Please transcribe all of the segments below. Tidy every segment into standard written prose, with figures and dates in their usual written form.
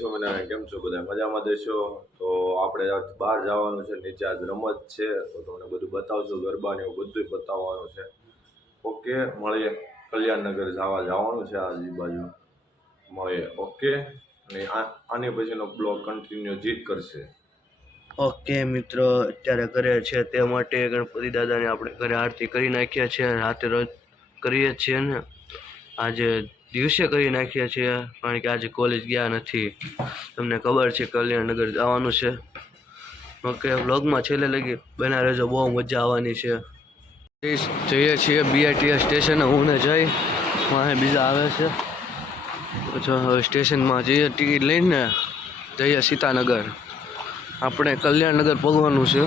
સ્વામિનારાયણ, કેમ છો બધા? મજામાં દેશો? તો આપણે આજ બહાર જવાનું છે, નીચે આજ રમત છે તો તમને બધું બતાવશું, ગરબા ને એવું બધું બતાવવાનું છે. ઓકે, મળીએ. કલ્યાણનગર જવાનું છે, આજુબાજુ મળીએ. ઓકે, અને આની પછીનો બ્લોગ કન્ટિન્યુ જીત કરશે. ઓકે મિત્રો, અત્યારે ઘરે છે તે માટે ગણપતિ દાદાની આપણે ઘરે આરતી કરી નાખ્યા છે. રાતે રોજ કરીએ છીએ ને આજે દિવસે કરી નાખ્યા છીએ, કારણ કે આજે કોલેજ ગયા નથી. તમને ખબર છે કલ્યાણનગર જવાનું છે. ઓકે, વ્લોગમાં છેલ્લે લગી બના રહેજો, બહુ મજા આવવાની છે. જઈએ છીએ BRTS સ્ટેશન, હું ને જઈ બીજા આવે છે. હવે સ્ટેશનમાં જઈએ, ટિકિટ લઈને જઈએ સીતાનગર. આપણે કલ્યાણનગર પહોંચવાનું છે.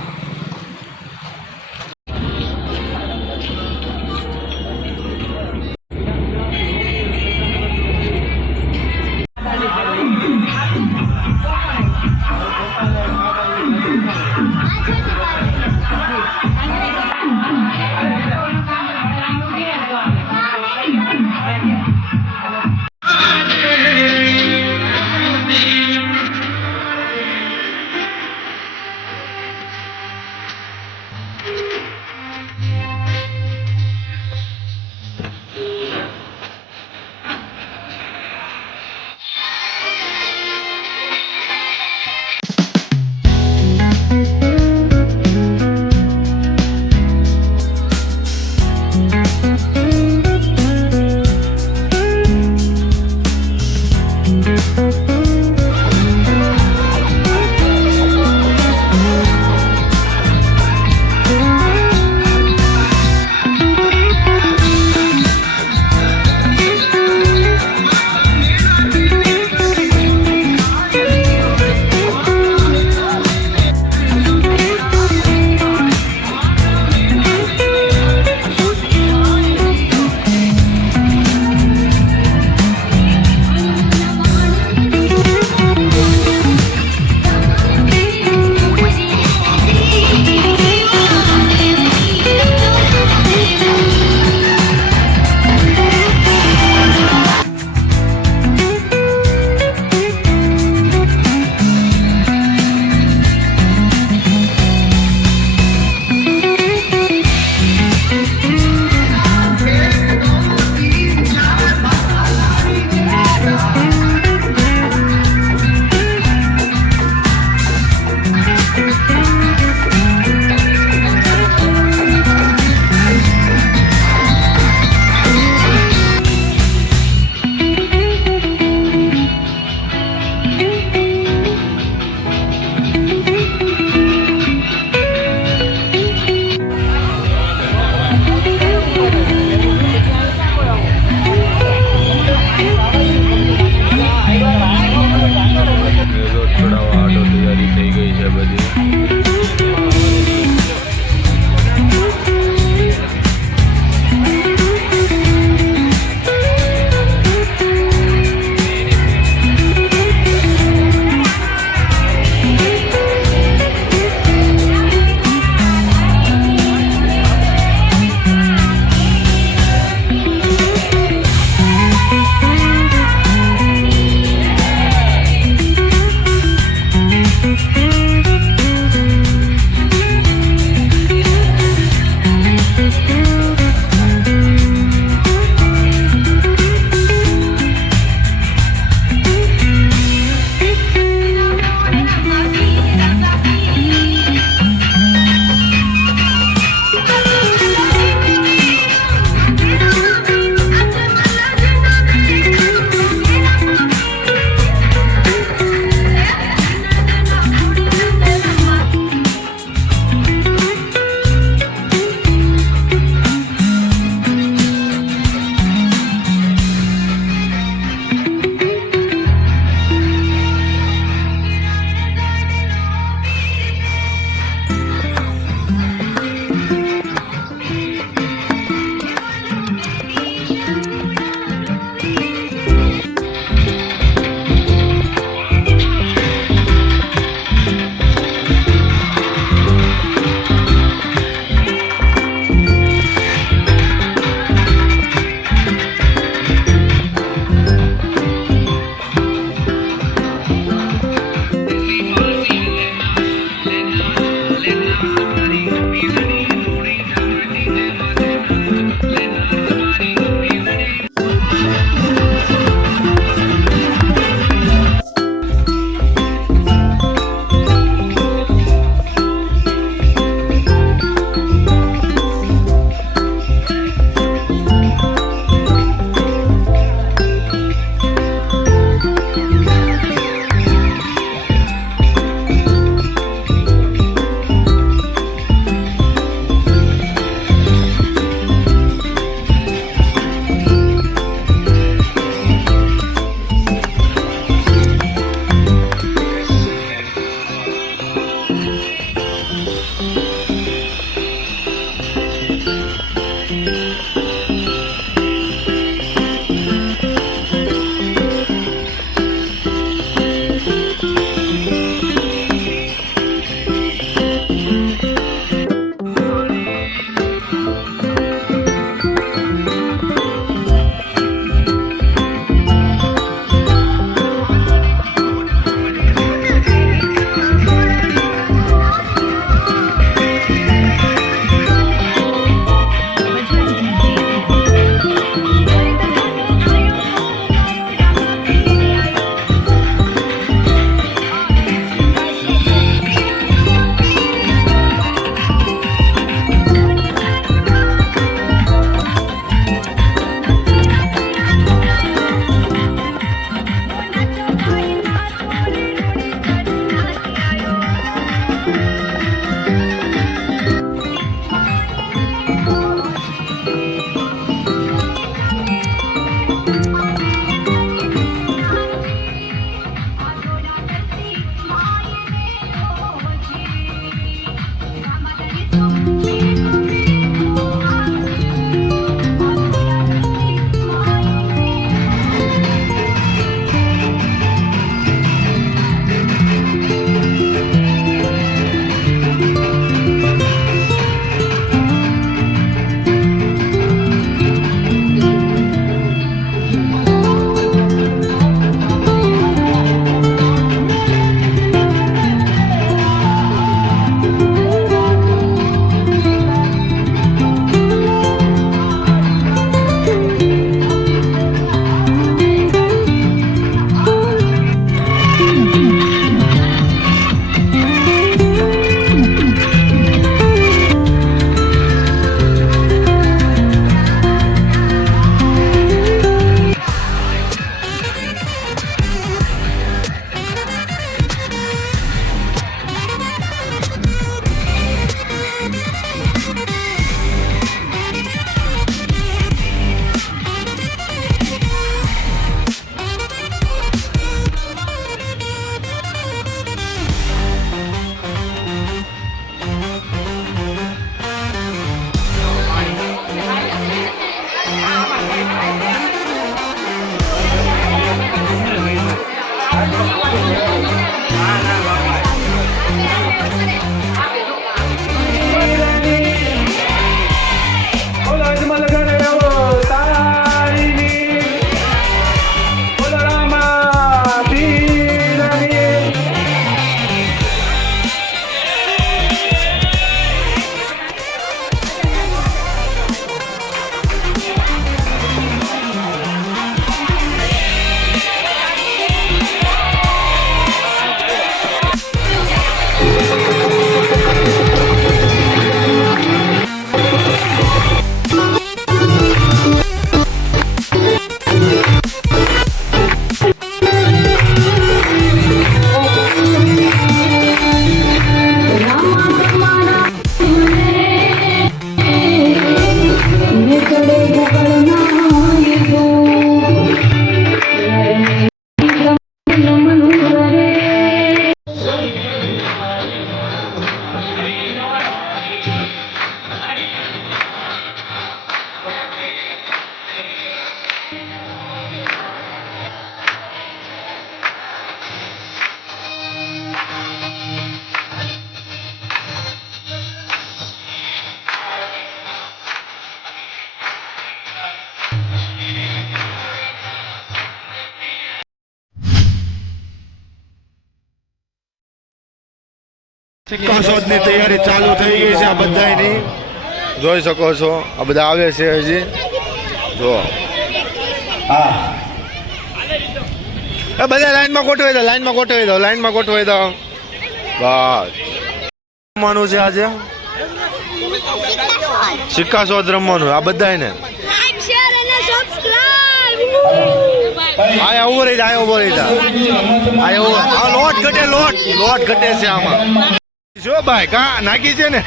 સિક્કાસોદની તૈયારી ચાલુ થઈ ગઈ છે આ બધાની જોઈ શકો છો આ બધા આવે છે હજી જો એ બધા લાઈનમાં ગોઠવાઈ દો લાઈનમાં ગોઠવાઈ દો બસ રમવાનું છે આજે સિક્કાસોદ રમવાનું આ બધાને Like, share and subscribe. આયા ઉભો રહી જા આ લોટ ઘટે છે આમાં જો ભાઈ કા નાખી છે ને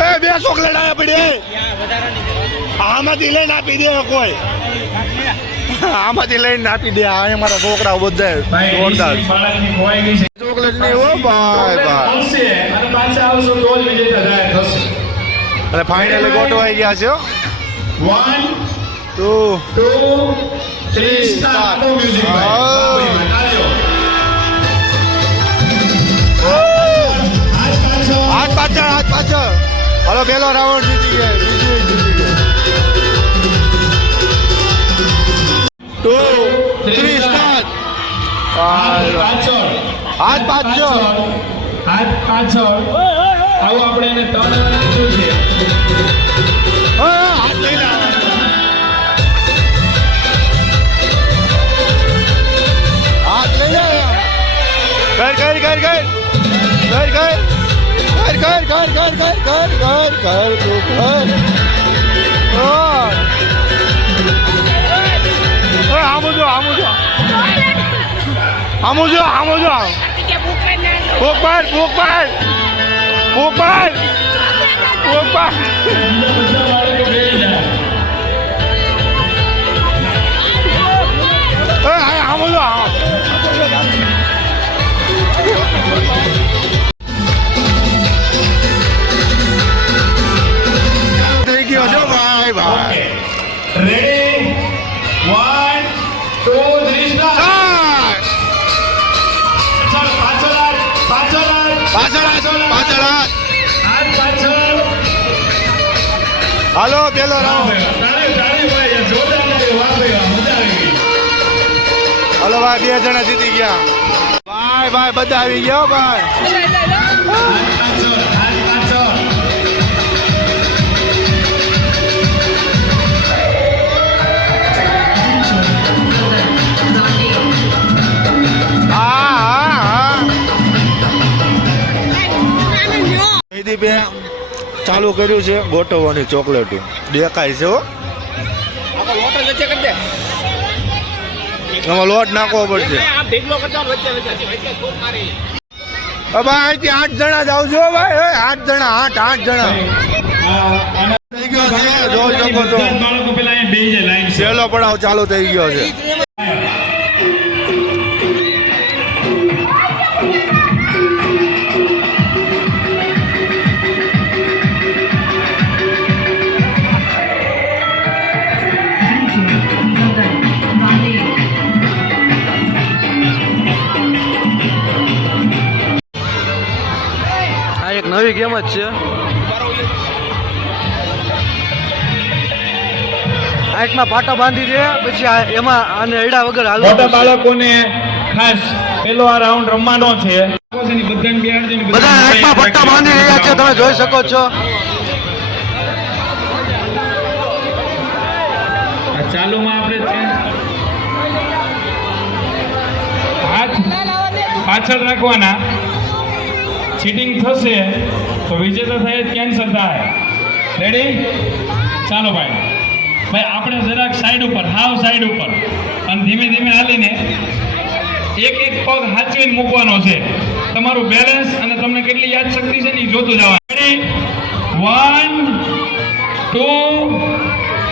એ બે ચોકલેટ આયા પડી આમાંથી લઈને આપી દે કોઈ આમાંથી લઈને આપી દે આ મારા છોકરા બધા જોરદાર ચોકલેટ નહીં હો ભાઈ અને ફાઇનલી ગોઠવાઈ ગયા છે 1 2 3 સ્ટાર્ટ હાથ પાછળ હાલો પેલો રાઉન્ડ જીતી ગયા બીજું જીતી ગયા 2 3 સ્ટાર્ટ હાથ પાછળ આવો આપણે એને 3 લીધું છે હાથ લઈ લે હાથ લઈ લે થઈ ગયો છો ભાઈ રેડી 1 2 3 સ્ટાર્ટ ચાલ પાછળ હાથ પાછળ હાલો પેલો રાઉન્ડ તાળી ભાઈ જોરદાર લાગ્યો વાહ ભાઈ મજા આવી ગઈ હાલો ભાઈ 2 જણા જીતી ગયા ભાઈ બધા આવી ગયા ભાઈ હાથ પાછળ બે ચાલુ કર્યું છે ગોઠવવાની ચોકલેટ દેખાય છે હો એમાં લોટ નાખવો પડશે અહીંથી 8 જણા જાવ છો ભાઈ 8 જણા થઈ ગયો છે જોઈ શકો છો બાળકો પેલા અહીંયા બેહી જાય લાઈન છે છેલ્લો પડાવ ચાલુ થઈ ગયો છે આ એક નવી ગેમ જ છે આંખમાં પાટો બાંધી દે પછી એમાં આને એડા વગર મોટા હાલવું બાળકોને ખાસ પેલો આ રાઉન્ડ રમવાનો છે બધા આંખમાં પટ્ટા બાંધી રહ્યા છે તમે જોઈ શકો છો આ ચાલુમાં આપણે છે હાથ પાછળ રાખવાના ચીટિંગ થશે તો વિજેતા થાય કેન્સલ થાય રેડી ચાલો ભાઈ આપણે જરાક સાઈડ ઉપર હાવ સાઈડ ઉપર અને ધીમે ધીમે હાલીને એક પગ હાચવીને મૂકવાનો છે તમારું બેલેન્સ અને તમને કેટલી યાદ શક્તિ છે ને એ જોતું જવાનું રેડી 1 2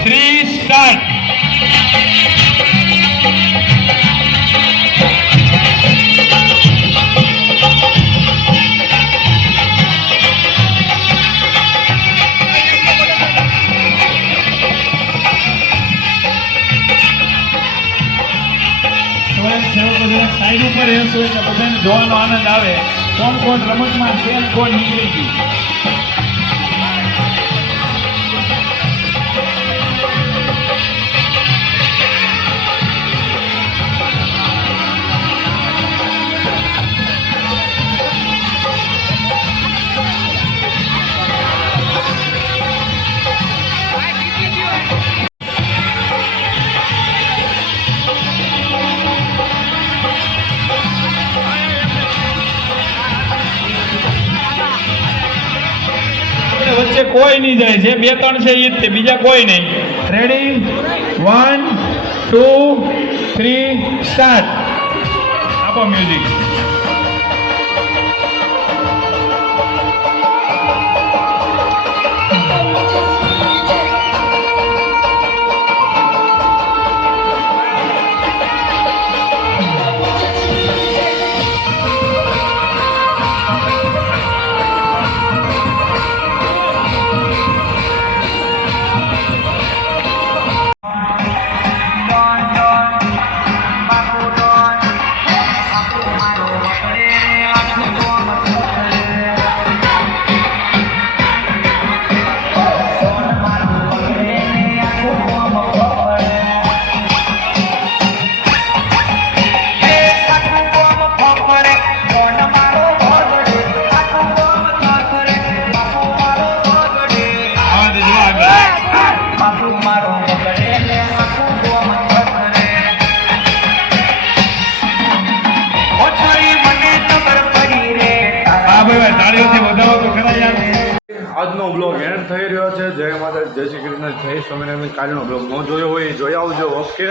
3 સ્ટાર્ટ સાઈડ ઉપર રહેશો એટલે બધાને જોવાનો આનંદ આવે કોણ રમતમાં છે કોણ નીકળી ગયું કોઈ નહીં જાય, જે 2-3 છે એ જ તે, બીજા કોઈ નહીં. Ready, 1 2 3 start. આપો મ્યુઝિક. આજનો બ્લોગ એન્ડ થઈ રહ્યો છે. જય માતા, જય શ્રી કૃષ્ણ, જય સ્વામિનારાયણ. કાલનો બ્લોગ ન જોયો હોય એ જોઈ આવજો. ઓકે.